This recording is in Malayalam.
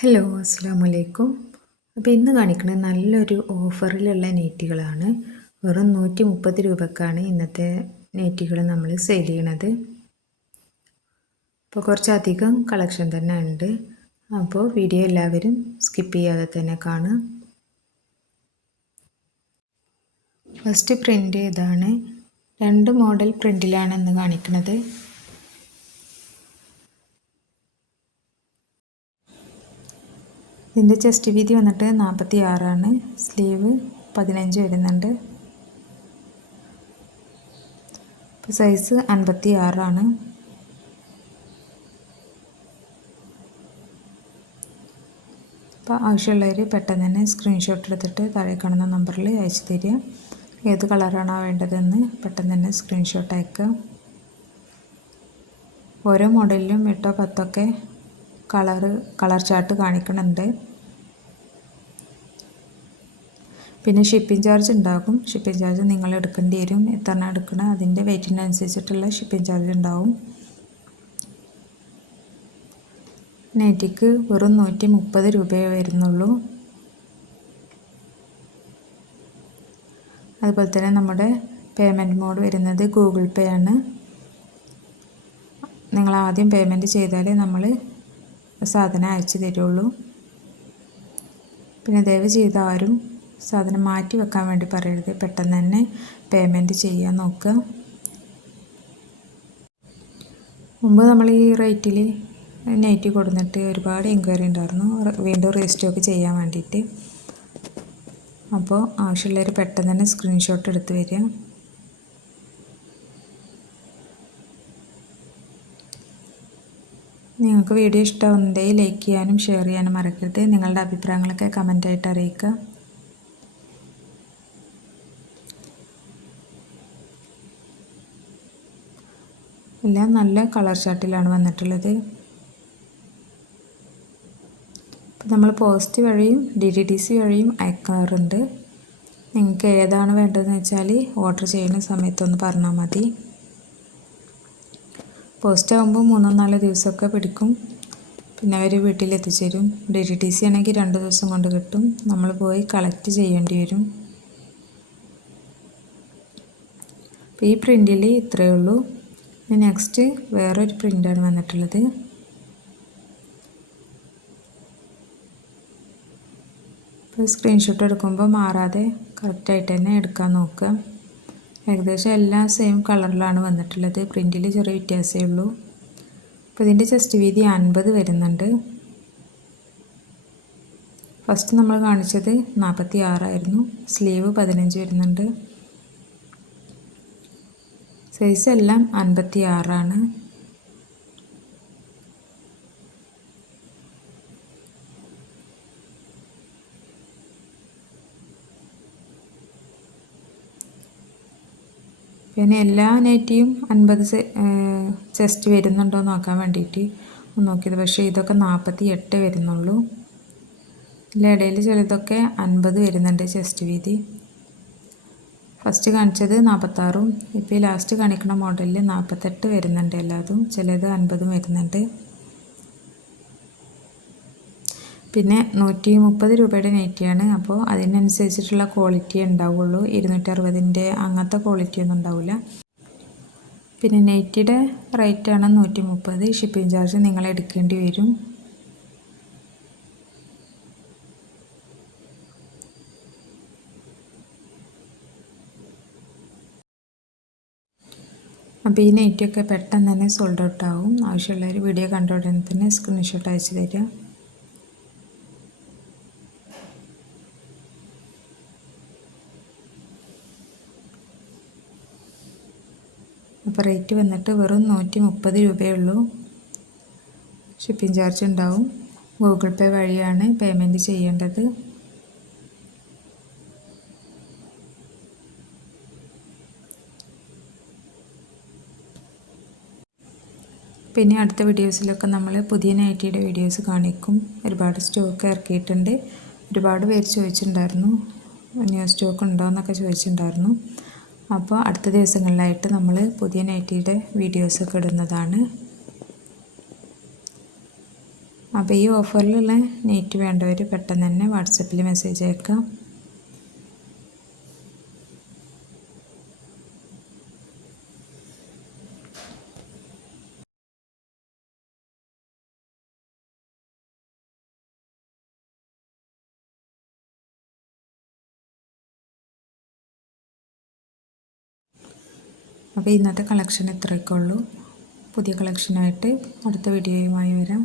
ഹലോ അസ്സാമലൈക്കും. അപ്പോൾ ഇന്ന് കാണിക്കുന്നത് നല്ലൊരു ഓഫറിലുള്ള നെറ്റികളാണ്. വെറും 130 രൂപക്കാണ് ഇന്നത്തെ നെറ്റികൾ നമ്മൾ സെയിൽ ചെയ്യണത്. അപ്പോൾ കുറച്ചധികം കളക്ഷൻ തന്നെ ഉണ്ട്. അപ്പോൾ വീഡിയോ എല്ലാവരും സ്കിപ്പ് ചെയ്യാതെ തന്നെ കാണുക. ഫസ്റ്റ് പ്രിൻ്റ് ഇതാണ്. 2 മോഡൽ പ്രിൻ്റിലാണ് ഇന്ന് കാണിക്കുന്നത്. ഇതിൻ്റെ ചെസ്റ്റ് വീതി വന്നിട്ട് 46 സ്ലീവ് 15 വരുന്നുണ്ട്. സൈസ് 56. അപ്പോൾ ആവശ്യമുള്ളവർ പെട്ടെന്ന് തന്നെ സ്ക്രീൻഷോട്ട് എടുത്തിട്ട് താഴെ കാണുന്ന നമ്പറിൽ അയച്ചു തരിക. ഏത് കളറാണോ വേണ്ടതെന്ന് പെട്ടെന്ന് തന്നെ സ്ക്രീൻഷോട്ട് അയക്കുക. ഓരോ മോഡലിലും 8 or 10 കളർ ചാർട്ട് കാണിക്കുന്നുണ്ട്. പിന്നെ ഷിപ്പിംഗ് ചാർജ് ഉണ്ടാകും. ഷിപ്പിംഗ് ചാർജ് നിങ്ങൾ എടുക്കേണ്ടി വരും. എത്ര എടുക്കണം അതിൻ്റെ വെയിറ്റിനനുസരിച്ചിട്ടുള്ള ഷിപ്പിംഗ് ചാർജ് ഉണ്ടാവും. നൈറ്റിക്ക് വെറും 130 രൂപയേ വരുന്നുള്ളൂ. അതുപോലെ തന്നെ നമ്മുടെ പേയ്മെൻറ്റ് മോഡ് വരുന്നത് ഗൂഗിൾ പേ ആണ്. നിങ്ങൾ ആദ്യം പേയ്മെൻറ്റ് ചെയ്താലേ നമ്മൾ സാധനം അയച്ചു തരുള്ളൂ. പിന്നെ ദയവ് ചെയ്ത് ആരും സാധനം മാറ്റി വെക്കാൻ വേണ്ടി പറയരുത്. പെട്ടെന്ന് തന്നെ പേയ്മെൻറ്റ് ചെയ്യാൻ നോക്കുക. മുമ്പ് നമ്മൾ ഈ റേറ്റിൽ നൈറ്റി കൊടുത്തിട്ട് ഒരുപാട് എൻക്വയറി ഉണ്ടായിരുന്നു വീണ്ടും റീസ്റ്റോക്ക് ചെയ്യാൻ വേണ്ടിയിട്ട്. അപ്പോൾ ആവശ്യമുള്ളവർ പെട്ടെന്ന് തന്നെ സ്ക്രീൻഷോട്ട് എടുത്ത് വരിക. നിങ്ങൾക്ക് വീഡിയോ ഇഷ്ടമാവുന്നുണ്ടെങ്കിൽ ലൈക്ക് ചെയ്യാനും ഷെയർ ചെയ്യാനും മറക്കരുത്. നിങ്ങളുടെ അഭിപ്രായങ്ങളൊക്കെ കമൻറ്റായിട്ട് അറിയിക്കുക. എല്ലാം നല്ല കളർ ചാർട്ടിലാണ് വന്നിട്ടുള്ളത്. അപ്പോൾ നമ്മൾ പോസ്റ്റ് വഴിയും DTDC വഴിയും അയക്കാറുണ്ട്. നിങ്ങൾക്ക് ഏതാണ് വേണ്ടതെന്ന് വെച്ചാൽ ഓർഡർ ചെയ്യുന്ന സമയത്തൊന്ന് പറഞ്ഞാൽ മതി. പോസ്റ്റ് ആകുമ്പോൾ 3-4 ദിവസമൊക്കെ പിടിക്കും. പിന്നെ അവർ വീട്ടിലെത്തിച്ചേരും. DTDC ആണെങ്കിൽ 2 ദിവസം കൊണ്ട് കിട്ടും. നമ്മൾ പോയി കളക്ട് ചെയ്യേണ്ടി വരും. അപ്പോൾ ഈ പ്രിൻ്റിൽ ഇത്രയേ ഉള്ളൂ. നെക്സ്റ്റ് വേറൊരു പ്രിൻ്റാണ് വന്നിട്ടുള്ളത്. ഇപ്പോൾ സ്ക്രീൻഷോട്ട് എടുക്കുമ്പോൾ മാറാതെ കറക്റ്റായിട്ട് തന്നെ എടുക്കാൻ നോക്കുക. ഏകദേശം എല്ലാം സെയിം കളറിലാണ് വന്നിട്ടുള്ളത്. പ്രിൻ്റിൽ ചെറിയ വ്യത്യാസമേ ഉള്ളൂ. അപ്പോൾ ഇതിൻ്റെ ചെസ്റ്റ് വീതി 50 വരുന്നുണ്ട്. ഫസ്റ്റ് നമ്മൾ കാണിച്ചത് 46 സ്ലീവ് 15 വരുന്നുണ്ട്. സൈസ് എല്ലാം 56. പിന്നെ എല്ലാ നൈറ്റിയും 50 ചെസ്റ്റ് വരുന്നുണ്ടോ നോക്കാൻ വേണ്ടിയിട്ട് നോക്കിയത്. പക്ഷേ ഇതൊക്കെ 48 വരുന്നുള്ളൂ. ഇടയിൽ ചിലതൊക്കെ 50 വരുന്നുണ്ട് ചെസ്റ്റ് വീതി. ഫസ്റ്റ് കാണിച്ചത് 46. ഇപ്പോൾ ലാസ്റ്റ് കാണിക്കുന്ന മോഡലിൽ 48 വരുന്നുണ്ട്. എല്ലാതും ചിലത് 50 വരുന്നുണ്ട്. പിന്നെ 130 രൂപയുടെ നൈറ്റിയാണ്. അപ്പോൾ അതിനനുസരിച്ചിട്ടുള്ള ക്വാളിറ്റി ഉണ്ടാവുള്ളൂ. 260 അങ്ങനത്തെ ക്വാളിറ്റി ഒന്നും ഉണ്ടാവില്ല. പിന്നെ നൈറ്റിയുടെ റേറ്റാണ് 130. ഷിപ്പിംഗ് ചാർജ് നിങ്ങൾ എടുക്കേണ്ടി വരും. അപ്പോൾ ഈ നൈറ്റിയൊക്കെ പെട്ടെന്ന് തന്നെ സോൾഡ് ഔട്ട് ആവും. ആവശ്യമുള്ളവർ വീഡിയോ കണ്ട ഉടനെ തന്നെ സ്ക്രീൻഷോട്ട് അയച്ചു തരിക. അപ്പോൾ റേറ്റ് വന്നിട്ട് വെറും 130 രൂപയേ ഉള്ളൂ. ഷിപ്പിംഗ് ചാർജ് ഉണ്ടാവും. ഗൂഗിൾ പേ വഴിയാണ് പേയ്മെൻറ്റ് ചെയ്യേണ്ടത്. പിന്നെ അടുത്ത വീഡിയോസിലൊക്കെ നമ്മൾ പുതിയ നൈറ്റിയുടെ വീഡിയോസ് കാണിക്കും. ഒരുപാട് സ്റ്റോക്ക് ഇറക്കിയിട്ടുണ്ട്. ഒരുപാട് പേര് ചോദിച്ചിട്ടുണ്ടായിരുന്നു ന്യൂ സ്റ്റോക്ക് ഉണ്ടോ എന്നൊക്കെ ചോദിച്ചിട്ടുണ്ടായിരുന്നു. അപ്പോൾ അടുത്ത ദിവസങ്ങളിലായിട്ട് നമ്മൾ പുതിയ നൈറ്റിയുടെ വീഡിയോസൊക്കെ ഇടുന്നതാണ്. അപ്പോൾ ഈ ഓഫറിലുള്ള നെറ്റ് വേണ്ടവർ പെട്ടെന്ന് തന്നെ വാട്സപ്പിൽ മെസ്സേജ് അയക്കാം. അപ്പോൾ ഇന്നത്തെ കളക്ഷൻ ഇത്രയൊക്കെ ഉള്ളൂ. പുതിയ കളക്ഷനായിട്ട് അടുത്ത വീഡിയോയുമായി വരാം.